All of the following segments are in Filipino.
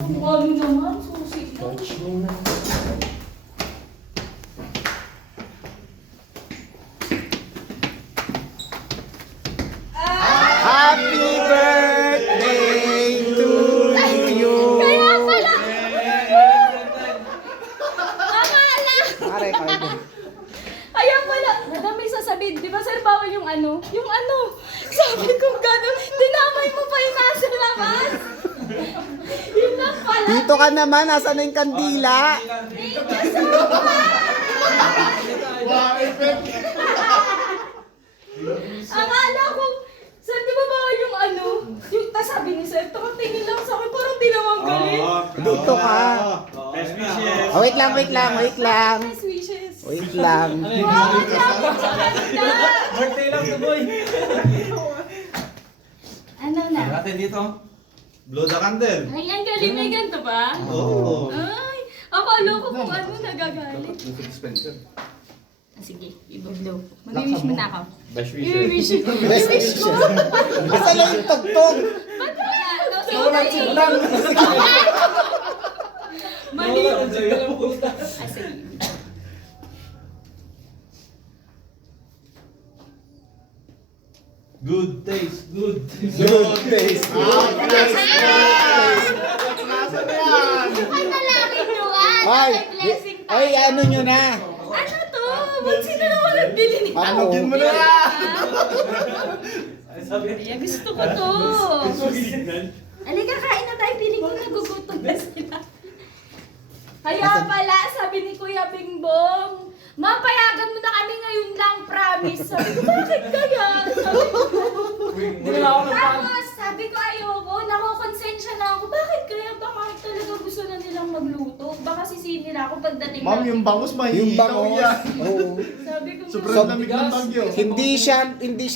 Ano naman, susi lang. Happy birthday to you! Kaya pala! Akala! Pare, pare. Kaya pala, madami sasabihin. Di ba sir, bawal yung ano? Yung ano? Sabi ko gano'n, dinamay mo pa yung nasa labas. Yun lang pala. Dito ka naman, nasa na yung kandila? Thank you so much! Akala ko, sir, di ba bawal yung ano? Yung sabi ni sir, tingin lang sa akin, parang di naman galit. Dito ka. Best wishes. Oh, wait lang. Best wishes. Wait lang. Wow, dapat sa kanta. Birthday lang to boy. Ano na? Natin dito. Blow the candle. Ay, ang galing, may ganito ba? Oo. Ay, akala ko kung ano nagagalit. Sige, ibablow. Mag-wish mo na ako. Best I-wish ko. Best I-wish ko. Basta lang yung tugtog. Ba't wala? Mali. Ah, sige. Good taste, good taste. Good taste. Ay, nalangin nyo ah. Ay, May blessing tayo. ay, ano nyo na? Ano to? Ba't sino naman nagbili nito? Tanogin mo na. Ay, gusto ko to. Halika, kain na tayo. Piling ko nagugutom na sila. Kaya pala, sabi ni Kuya Bingbong, "Ma'am, payagan mo na kami ngayon lang, promise." Sabi ko, bakit kaya? Tapos, sabi ko, ayoko, nakukonsensya na ako. Bakit kaya? Baka talaga gusto na nilang magluto. Baka sisihin nila ako pagdating Ma'am, natin. yung bangus Yung mahihitaw bangos. yan. Oo. Sabi ko, Sobrang lamig ng bagyo. Hindi siya hindi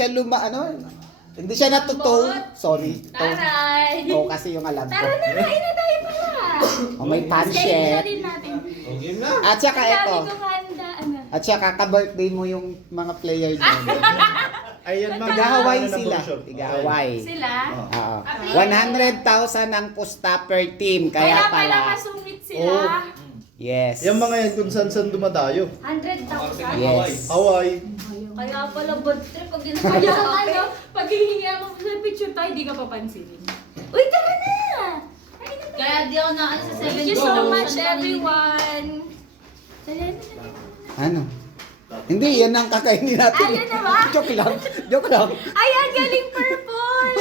siya natutow. Sorry. taray! Oo, kasi yung alam ko. Tara na, kain na tayo pala. Oh, may Schedule na pancit. din natin. Okay na. At saka Ang ito. dami kong handa, ano. At saka ka-birthday mo yung mga player doon. Ayan, ma'am. Tiga-Hawaii Ano na sila. brochure? Tiga-Hawaii. Sila? Oo. 100,000 ang pusta per team. Kaya Kaya pala pala. kasungit sila. Oh. Yes. Yung mga yan kung saan dayo. 100,000? Yes. Hawaii. Kaya pala bad trip pag kaya ano, pag hihingi ako sa picture tayo, di ka papansinin. Uy, tara na! Ay, na. Kaya di ako na sa 7 Thank you so much, everyone. Tara na. Ano? Hindi, yan ang kakainin natin. Ayun na ba? Joke lang. Joke lang. Ay, ang galing purple!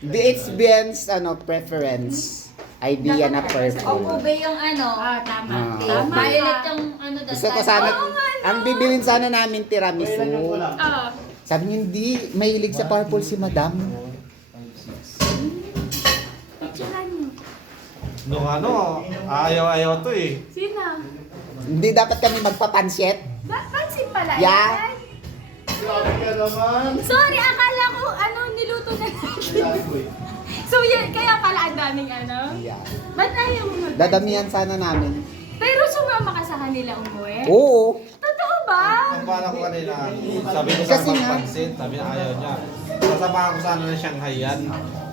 DHBN's preference. Idea na O purple. ube yung ano. Tama. Ah. Tama. Violet yung ano doon. Gusto ko sana, ang bibilin sana namin tiramisu. Oo. Sabi niyo, hindi, mahilig sa purple si madam. Picturean niyo. Nung ano, ayaw to eh. Sino? Hindi dapat kami magpapansyet. Pansin pala Yeah. yan? Grabe ka naman. Sorry, akala ko niluto na natin. So yan, kaya pala ang daming ano? Yeah. Ba't ayaw mo mag- Dadamihan sana namin. Pero sumama ka sa kanila umuwi? Oo. Totoo ba? Ang pala ko kanina, sabi ko Kasi sa nga- magpansin, sabi na ayaw niya. Sasamahan ko sana ng Shanghai yan.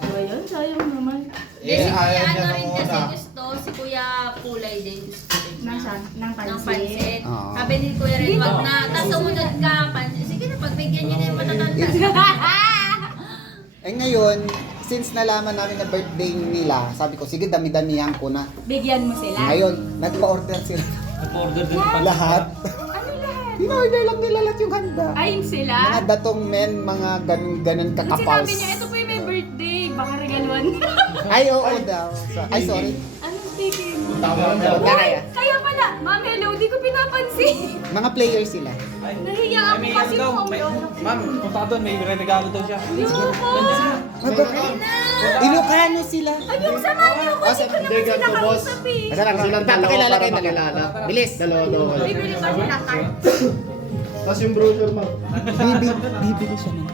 Ayun, sayang naman. Eh, ayaw niya ano nung rin kasi una. gusto, si Kuya Kulay din gusto rin niya. Nang Ng pansit. Oo. Sabi ni Kuya Ren, Dito. wag na. Tapos sumunod ka, pansit. Sige na, pagbigyan niyo na yung matatanda. Eh ngayon, since nalaman namin na birthday nila, sabi ko, sige, dami-damihan ko na. Bigyan mo sila. Ngayon, nagpa-order sila. Nag-order din Lahat. Ano lahat? In-order lang nila lahat yung handa. Ayun sila? Mga datong men, mga ganun Ba't kakapals. sinabi niya, ito po yung may birthday. Baka regaluan. Ay, oo daw. Ay, sorry. Ano speaking? Tama na. Huwag na kaya. Kaya pala, ma'am, hello, di ko pinapansin. Mga player sila. Nahiya ako kasi kung ang lolo ko. Ma'am, punta ka doon, may regalo daw siya. Ayoko! Ilocano sila. Ayoko, samahan niyo ako. Hindi ko naman Hindi, sila ganito, boss. kausap eh. Basta lang, Silang ipapakilala dalawa kayo para na lang. makilala. Bilis. Dalawa. Bibili pa sila card. Tapos yung brochure, ma'am. Bibili siya ng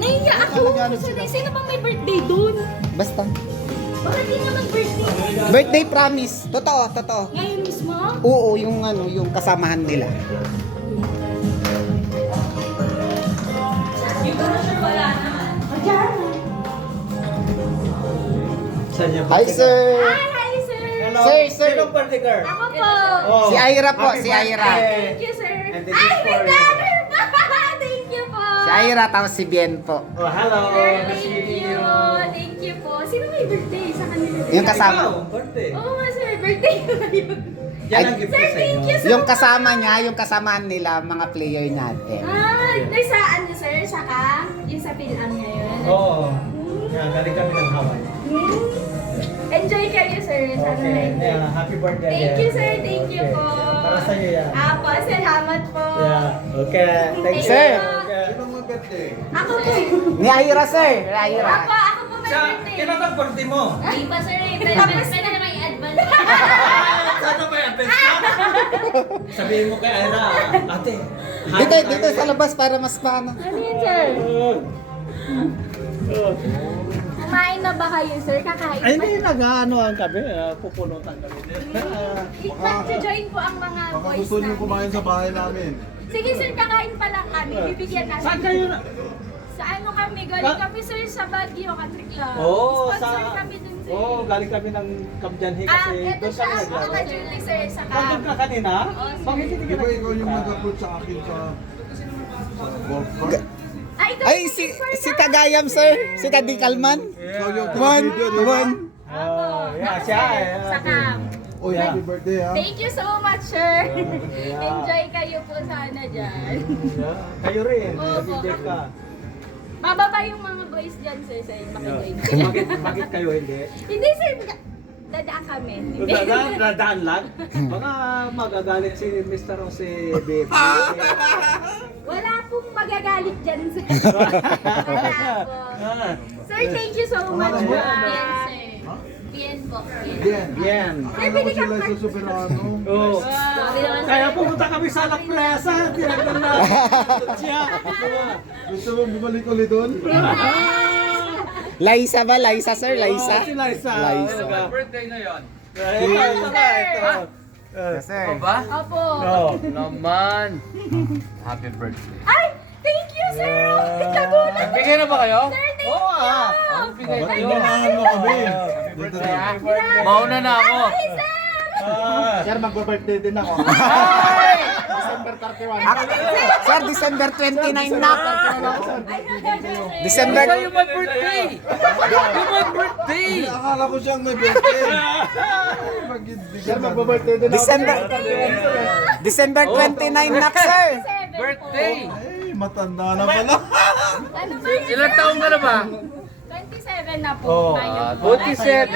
Nahiya ako. Sino bang may birthday dun? Basta. Bakit di naman birthday? Birthday promise. Totoo, totoo. Ngayon mismo? Oo, yung kasamahan nila. Yung brochure wala naman. Ayan. Hi, sir. Hi, Sir, sir. Sinong party girl? Ako po. Oh. Si Ira po, si Ira. Thank you, sir. And this Ay, is may for you. dollar pa! Thank you po. Si Ira, tapos si Bien po. Oh, hello. Sir, Nice thank meeting you. you. Thank you po. Sino may birthday sa kanila? Yung kasama. Ikaw, birthday. Oo nga, sir. Birthday ko na yun. Yan ang gift ko Sir, sa thank inyo. you so Yung kasama niya, yung kasamaan nila, mga player natin. Ah, nasa ano, sir? Saka? Yung sa Pilam niya yun? Oo. Yan, galing kami ng Hawaii. Enjoy kayo, sir. Sana Okay. na-enjoy. Yeah, happy birthday. Thank you, again. sir. Thank you Okay. po. Para sa iyo yan. Apo, salamat po. Yeah. Okay. Thank you. Sir. Okay. Ako po. Ni Ira, sir. Ira. Ako po may Sa, birthday. kailan ang birthday mo? Di pa sir eh. Pwede na may advance. Sana may advance ka? Sabihin mo kay Ira, ate. Dito sa labas para mas paano. Ano yun, sir? Kumain na ba kayo, sir? Kakain Ay, pa? hindi nag-ano ang kami. Pupunutan kami din. Mag-join po ang mga Baka boys gusto niyo kumain sa bahay namin. Sige, sir, kakain pa lang kami. Bibigyan natin. Saan kayo na? Sa ano kami? Galing kami, sir, sa Baguio Country Club. Oo, Sponsor sa... kami dun, sir. Oo, galing kami ng Kamjanhi kasi Ito doon siya kami ang naglaro. naka-jewelry, sir, saka... Nandun ka kanina? Bakit hindi Di ka ba ikaw yung nagpunta? nag-approach sa akin sa golf cart? Ito Ay, si Tagayam, sir. Si Kadikalman. So yung One, video, di ba? one. Oh, yeah, siya eh. Saka... Uy, happy birthday ha. Thank you so much, sir. Yeah. Enjoy kayo po sana dyan. Yeah. Kayo rin, Opo. nag-enjoy ka. Mababa yung mga boys dyan, sir, sa makijoin. Bakit kayo hindi? Hindi, sir. Dadaan kami. Dadaan lang? Baka magagalit si Mr. Jose Babe. Wala pong magagalit dyan, sir. Wala po. Sir, thank you so much. Ano mo? Bien sir. Bien po. Bien. Bien. Yan. Akala ko sila sa Soberano. Oh. Sabi naman Kaya pumunta kami sa La Presa, tinagdan na siya. Gusto mo bumalik ulit doon? Laisa ba? Laisa, sir? Laisa? Oh, si Liza. Liza. Birthday na yun. Yes, sir. Opo. Oh. Naman. Happy birthday. Ay! Thank you, sir! Nagulat ako. Bigay na ba kayo? Sir, thank Oo ah. Ang bigay Ba't kayo? inahan mo kami? Happy birthday. Mauna na ako. Ay, sir! Sir, mag-birthday din ako. Ay! December 31. Sir, December 29 na. December... Ito yung my birthday. Yung my birthday. Akala ko siyang may birthday. Sir, mag-birthday din ako. December 29 na, sir. Birthday. Ay, matanda na pala. Ano ba yun? Ilang taong ka na ba? 27 na po. Oh, ngayon. 27.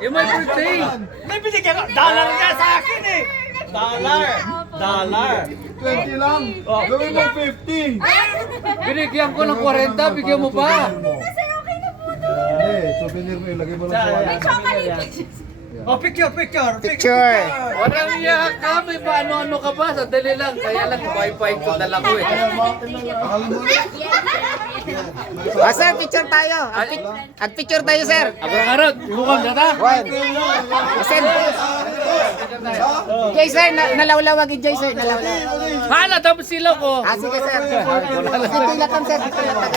Yung my birthday. May binigyan ka. Dollar nga sa akin eh. Dollar. Dollar. 20 lang. Gawin mo 50. Binigyan ko ng 40, bigyan mo pa. Sir, okay na po to. Hindi, souvenir mo ilagay mo lang sa Sa- May chocolate. Oh, picture. Picture. Walang iyak ka, may paano-ano ka ba? Sandali lang, kaya lang wifi ko dala ko eh. Akala mo Ah, sir, picture tayo. At picture tayo, sir. Agarang-arag, ibukan na ta. One. Sir, Jay, sir, nalawlawag yung Jay, sir. Nalawlawag. Hala, tapos sila ko. Ah, sige, sir. Pipilatan, sir. Pipilatan.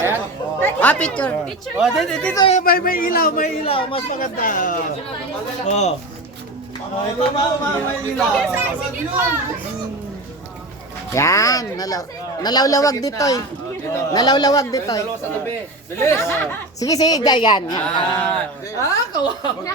Ah, picture. Picture Oh, dito may ilaw. Mas maganda. Oh. Ito may ilaw. Sir, sige po. Yan. Nalawlawag dito, eh. Nalawlawag dito, eh. Dalawa sa tabi. Bilis. Sige, sige, yan. Ah, kawawa.